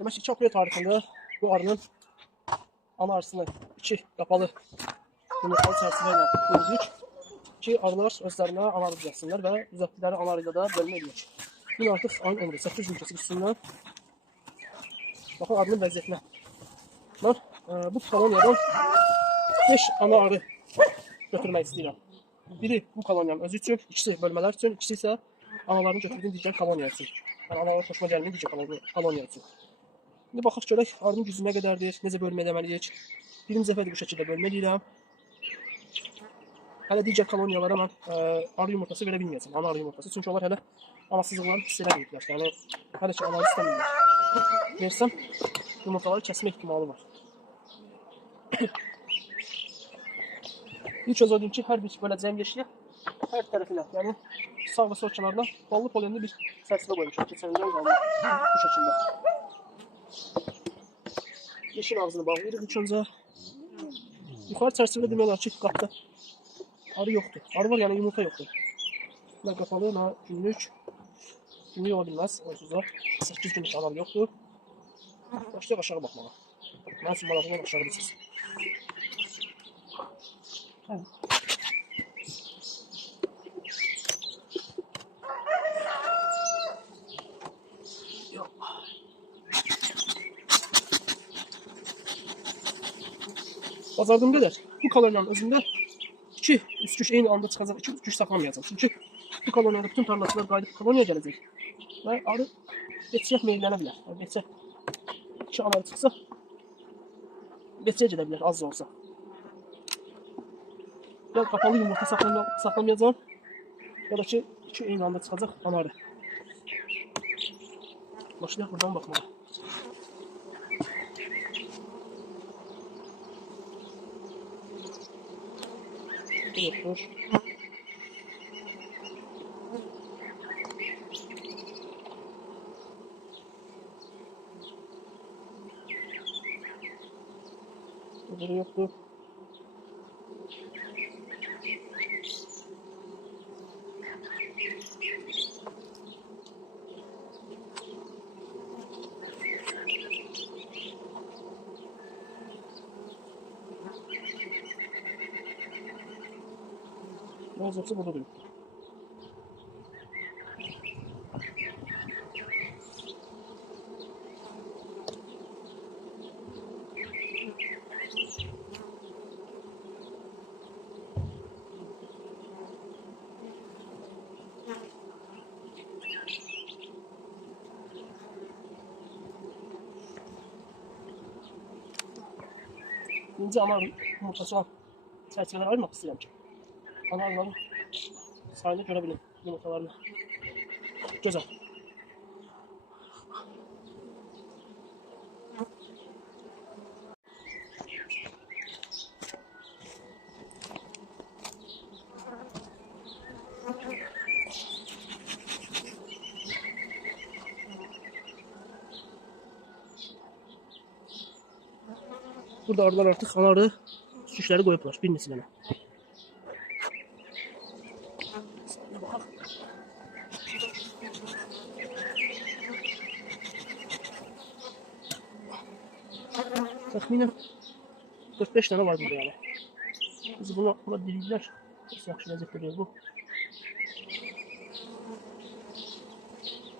Demək ki, 2 aprel tarixində bu arının ana arısını 2 qapalı yumurtalı çərçivə ilə bölüdük ki, arılar özlərinə ana arı düzəltsinlər və düzəltdikləri ana arıyla da bölmə edilir. Bugün artıq ayın 11, 8 gün keçib üstündən. Baxın arının vəziyyətinə. Mən bu koloniyadan 5 ana arı götürmək istəyirəm. Biri bu koloniyanın özü üçün, ikisi bölmələr üçün, ikisi isə anaların götürdüyüm digər koloniya üçün. Yəni anaların xoşuma gəlməyən digər koloniya üçün. İndi baxaq görək arının gücü nə qədərdir, necə bölmə etməliyik. Birinci dəfədir bu şəkildə bölmə edirəm. Hələ digər koloniyalara mən arı yumurtası verə bilməyəcəm, ana arı yumurtası. Çünki onlar hələ anasızlıqlarını hiss eləməyiblər. Yəni hələ ki anarı istəmirlər. Versəm yumurtaları kəsmə ehtimalı var. İlk önce dedim ki, hər bir böləcəyim yeşiyə hər tərəfinə, yəni sağ və sol kənarına ballı polenli bir çərçivə qoymuşam. Keçəndən qalma bu şəkildə. Yeşil ağzını bağlayırıq ilk öncə. Yuxarı çərçivədə demək olar ki, qapda arı yoxdur. Arı var, yəni yumurta yoxdur. Nə qapalı, nə günlük. Günlük ola bilməz. Onsuzda 8 günlük arı yoxdur. Başlayaq aşağı baxmağa. Mən üçün maraqlı aşağı bilsiniz. Bacardığım qədər bu koloniyanın özündə 2 üst-üç eyni anda çıxacaq, 2 üst-üç saxlamayacaq. Çünki bu koloniyada bütün tarlaçılar qayıdıb koloniyaya gələcək və arı beçə meylənə bilər. Yəni beçə 2 arı çıxsa beçəyə gedə bilər az da olsa. Ya qapalı yumurta saxlamayacağam ya da ki 2 eyni anda çıxacaq anarı. Başlayaq buradan baxmağa. Yoktur. Burada yoktur. Yazısı burada değil. İnce ana yumurtası olan çerçeveler ayırmak istedim ki. Ana arıların sayını görebilirim yumurtalarını. Güzel. Burada arılar artık ana arı süsleri koyuplar. Bir nesilene. Təxminən 45 tane var burada yani. Biz buna diriklər. Heç yaxşı vəziyyətdə deyil bu.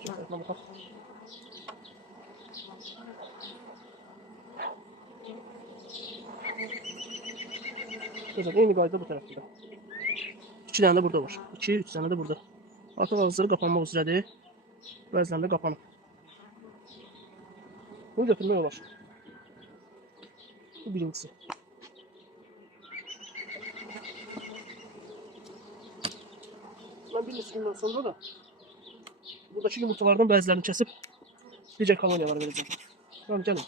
Şöyle baxaq. Gözəl, eyni qayda bu tərəfdə də. 2 tane de burada var. 2-3 tane de burada. Artıq ağızları qapanmaq üzrədir. Bəzən də qapanıb. Bunu götürmək olar. Bu birincisi. Ben bir neçə gündən sonra da buradakı yumurtalardan bəzilərini kəsib digər koloniyalara verəcəm. Tamam, gəlin.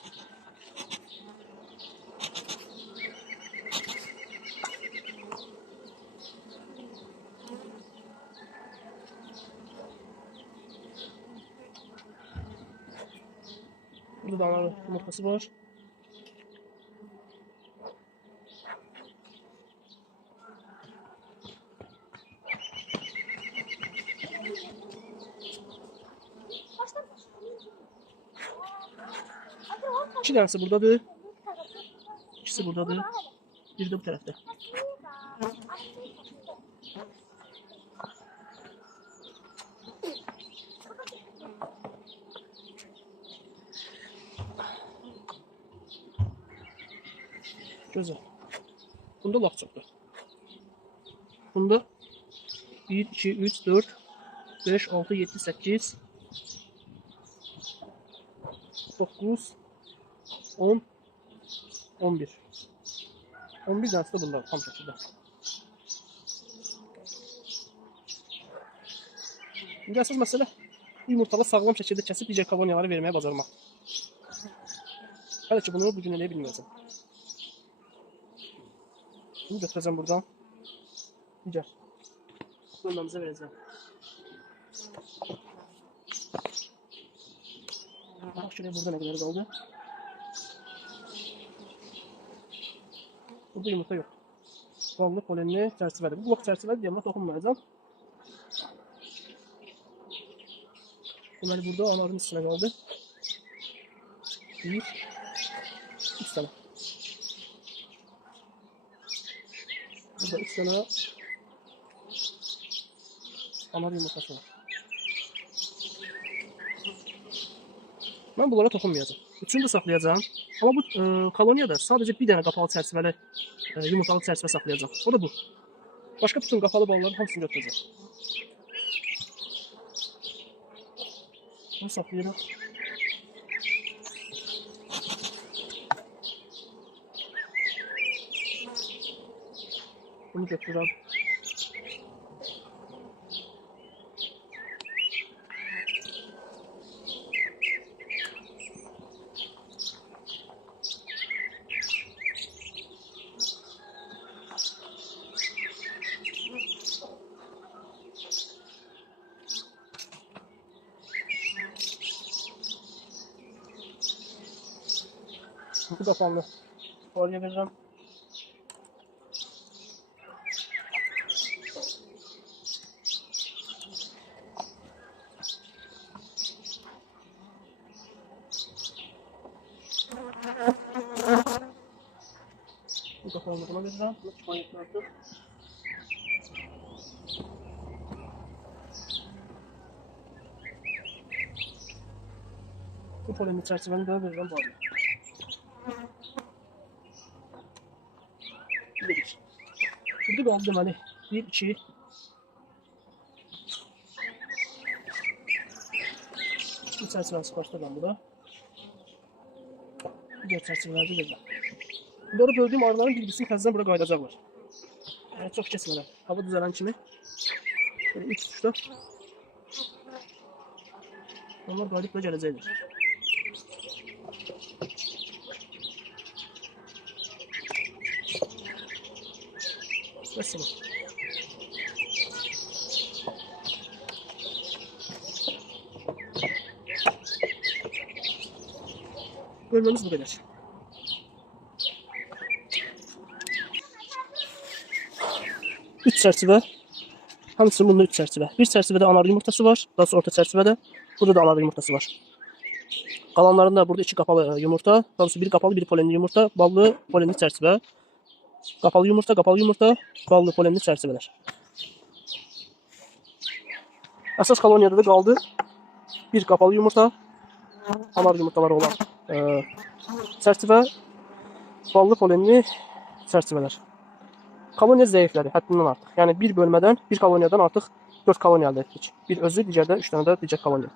Burada da ana yumurtası var. İki tanesi buradadır. İkisi buradadır. Biri de bu tarafta. Güzel. Bunda laf çoktur. Bunda 1, 2, 3, 4, 5, 6, 7, 8, 9, 10, 11. 11 tanesi de bunda tam şekilde. Şimdi əsas məsələ yumurtalı sağlam şəkildə kəsib digər koloniyaları verməyə bacarmaq. Hələ ki bunu bugün eləyə bilməyəcəm. Şimdi götürəcəm buradan digər bölməmizə verəcəm. Bax şuraya burada nə qədər qaldı? Burada yumurta yox. Ballı polenli çərçivədir. Bu vaxt çərçivədir deyə buna toxunmayacam. Deməli burada anarın üstünə qaldı. 1, 3 tane. Burada 3 tane anar yumurtası var. Ben bunlara toxunmayacağım. Üçünü de saxlayacağım. Ama bu koloniyada sadece bir dənə qapalı çərçivəli yumurtalı çərçivə saxlayacağım. O da bu. Başka bütün qapalı balların hamısını götürəcəm. Bunu saxlayırıq. Bunu götürürəm. Bu qapanlı. Oraya verirəm. Bu qapanlı buna verirəm. Bu kifayətli artıq. Bu polenli çərçivəni də verirəm bu arada. Burada qaldı deməli 1, 2, bu çərçivəni siparişdə qaldı da. Digər çərçivələrdə verirəm. Bunları böldüyüm arıların bilgisini təzədən bura qaydacaqlar. Yəni çox keçmədən. Hava düzələn kimi böyle ilk tutuşda onlar qayıdıb da gələcəkdir. Mesela. Bölmemiz bu kadar. Üç çərçivə. Hamısı bunun üç çərçivə. Bir çərçivədə anar yumurtası var. Daha sonra orta çərçivədə. Burada da anar yumurtası var. Qalanlarında burada iki qapalı yumurta. Daha doğrusu biri qapalı, biri polenli yumurta. Ballı polenli çərçivə. Qapalı yumurta, ballı polenli çərçivələr. Əsas koloniyada da qaldı bir qapalı yumurta, anar yumurtaları olan çərçivə, ballı polenli çərçivələr. Koloniya zəifləri həddindən artıq. Yəni bir bölmədən, bir koloniyadan artıq 4 koloniya əldə etdik. Bir özü, digər də 3 dənə də digər koloniya.